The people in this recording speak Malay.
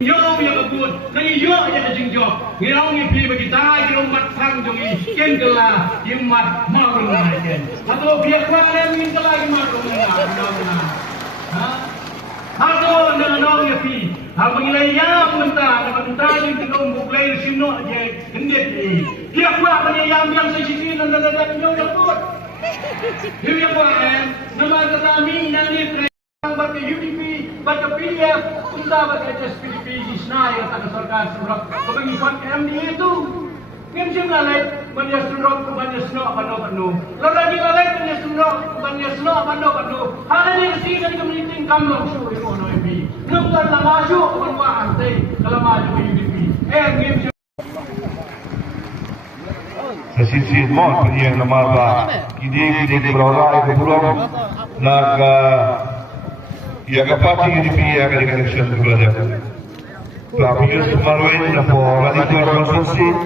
Yo yang kebut, lagi yo yang kejingjok. Ngirau ngipi bagi tai kira umat sang jongi, ken kela imat marunai ken. Atau biar kuat lemin kela imat marunai. Atau dengan orang ngipi, apa ngilai yang mentah yang kita buklai sino je gendet ni. Biar kuat penyayam yang sisi dan yo yang kebut. Yo yang kuat nama kami nanti baca UDP, baca PDF, sudah baca SPP di Senayan atau sarkan surat kebanyakan MD itu. Yang jumlah lain banyak surat banyak senok penuh. Lalu lagi lain banyak surat banyak senok penuh. Hal ini sih dari komunitas kamu langsung itu ONB. Bukan lah maju berbuat kalau maju UDP. Game Sisi mau yang nama ide berolah ke pulau naga ya kapati UDP ya kali election berlaku. Tapi itu malu itu na po radikal konsensus